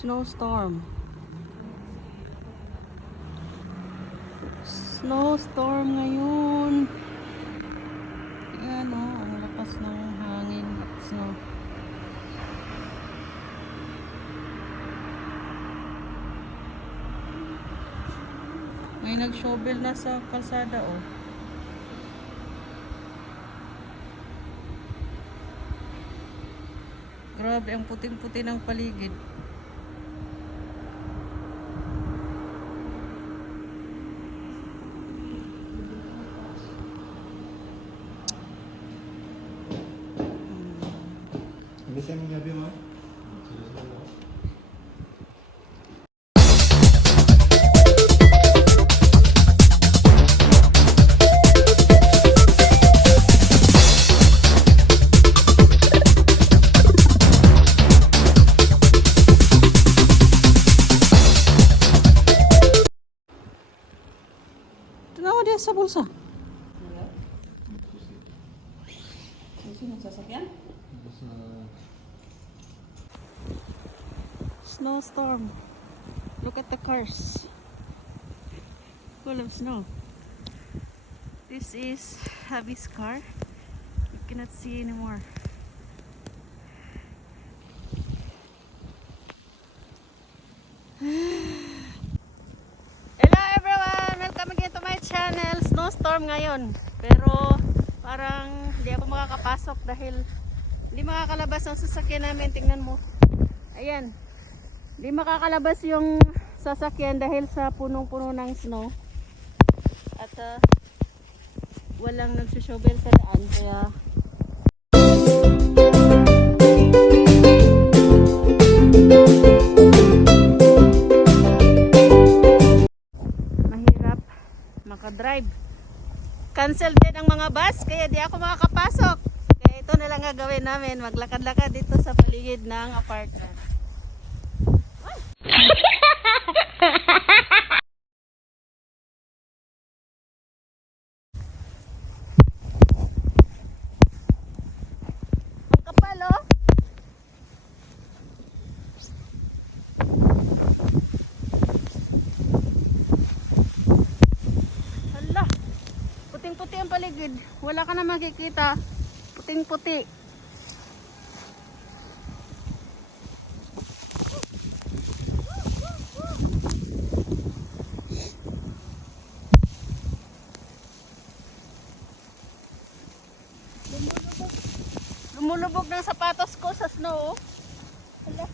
Snowstorm. Snowstorm ngayon. Ayan o, ang lakas ng hangin at snow. May nag-shovel na sa kalsada o. Grabe, ang puting-puti ng paligid. Bisa mengambil mah? Tanawa dia sa bulsa. Snowstorm. Look at the cars. Full of snow. This is Javi's car. You cannot see anymore. Hello everyone! Welcome again to my channel. Snowstorm ngayon. Pero parang hindi ako makakapasok dahil hindi makakalabas ang sasakyan namin. Tingnan mo. Ayan. Hindi makakalabas yung sasakyan dahil sa punong-puno ng snow. At walang nagsushovel sa daan. Kaya mahirap makadrive. Cancel din ang mga bus kaya di ako makakapasok. Kaya ito na lang gagawin namin. Maglakad-lakad dito sa paligid ng apartment. Ang kapal oh. Hala. Puting-puti ang paligid. Wala ka na makikita. Puting-puti. Lumulubog ng sapatos ko sa snow. Hala.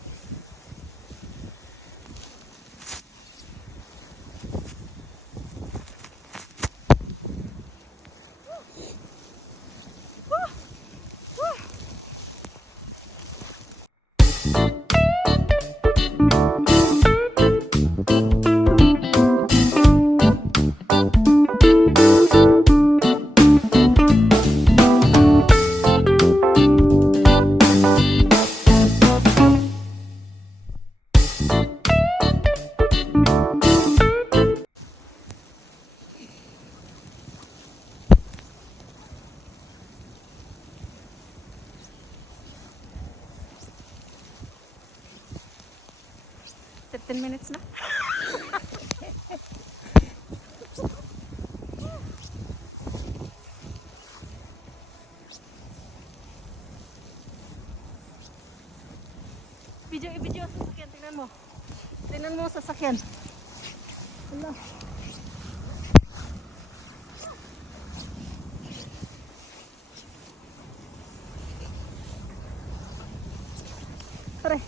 Ten minutes na. Video sa sasakyan. Tingnan mo. Tingnan mo sa sasakyan. Hala. Pare.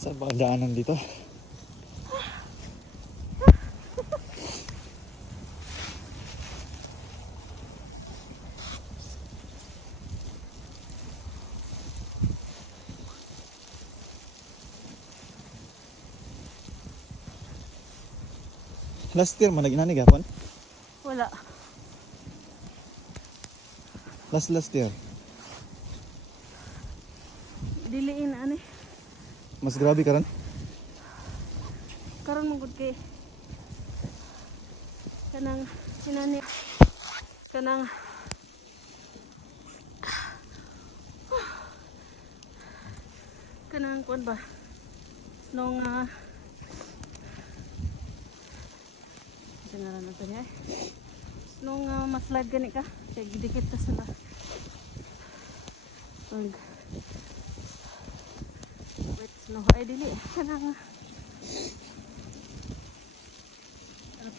Saan ba ang daanan dito? Last year man naginani gapon? Wala. Last year. Diliin ani. Mas grabe karon? Karon mangud kay kanang sinani kanang kanang kuan ba Nung singaran na to niya eh. Nung maslide gani ka, kaya gidikit ta sila. Pag wait, snow ay dili. Kanang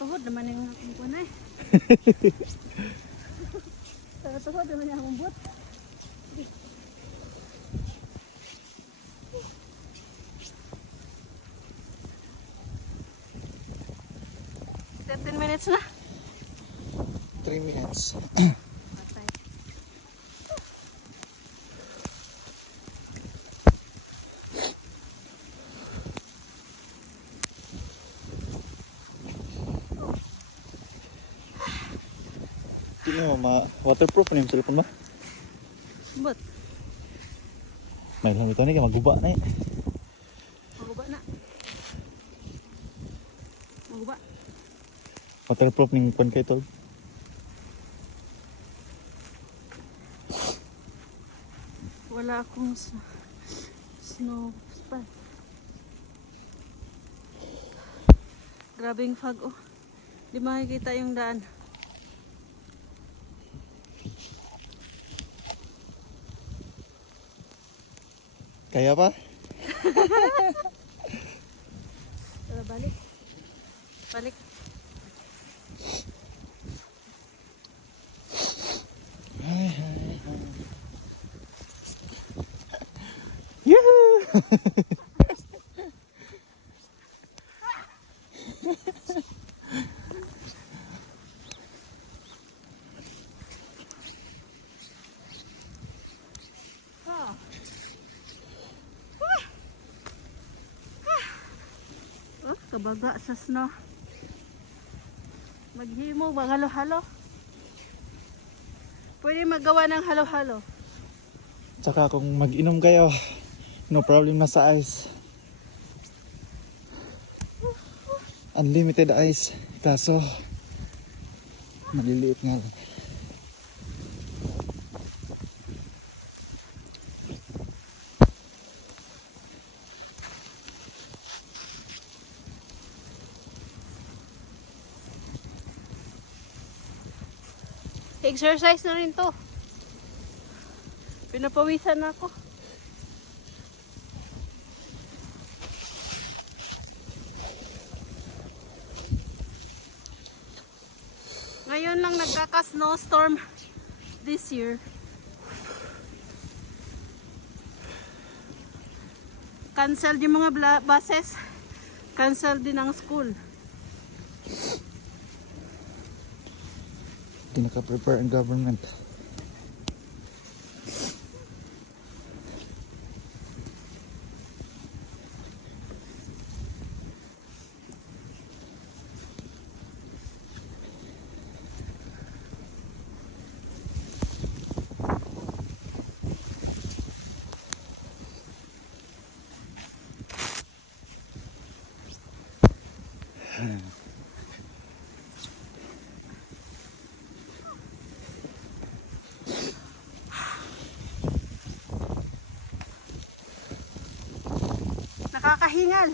tuhod naman yung akong kunay. Tuhod naman yung akong buot. 13 minutes na. 3 minutes. Patay. Hindi mo waterproof na yung cellphone ba? But, May lang ito na maguba na eh. maguba na. Maguba. Waterproof ng kwan kay tol. Wala akong snow spot. Grabing fog oh. Di makikita yung daan. Kaya pa? Tara, balik. Balik. Yahoo! Ah. Oh, kabaga sa snow. Maghimo, maghalo-halo. Pwede magawa ng halo-halo. Tsaka kung mag-inom kayo, no problem na sa ice. Unlimited ice. Kaso, maliliit nga lang. Exercise na rin to. Pinapawisan na ako. Ngayon lang nagkaka-snowstorm this year. Cancel yung mga buses. Cancel din ang school. Hindi naka-prepare ang government. Nakakahingal.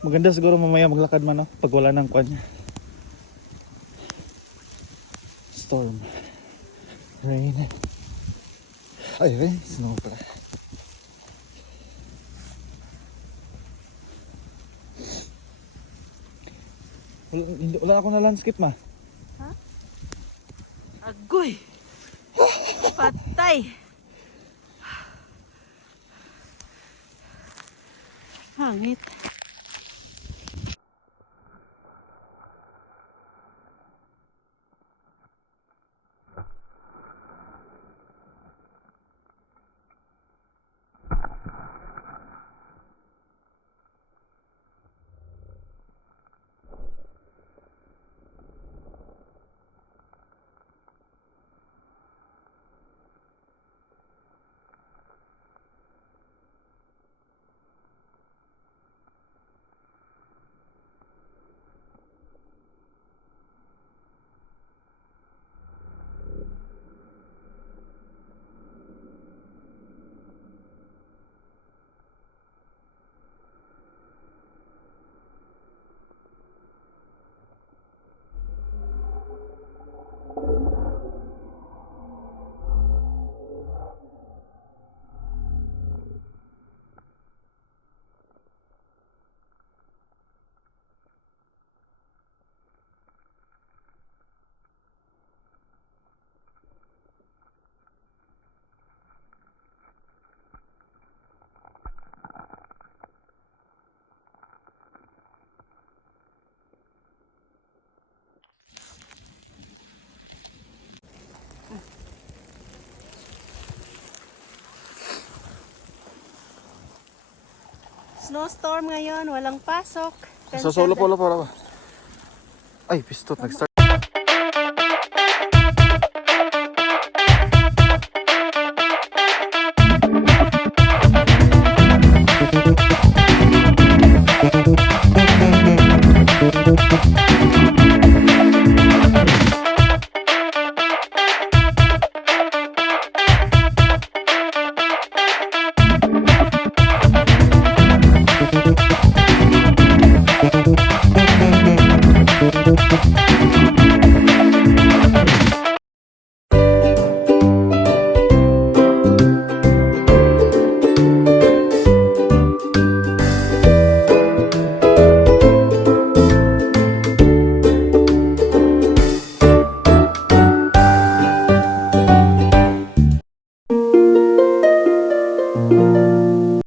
Maganda siguro mamaya maglakad man no? Pag wala ng kwan. Storm. Rain. Ay, rain. Snow pala. Wala ako na landscape ma. Ha? Agoy! Patay! Hangit. Snowstorm ngayon, walang pasok. Sa solo polo para ba? Ay, pistot, nag-start.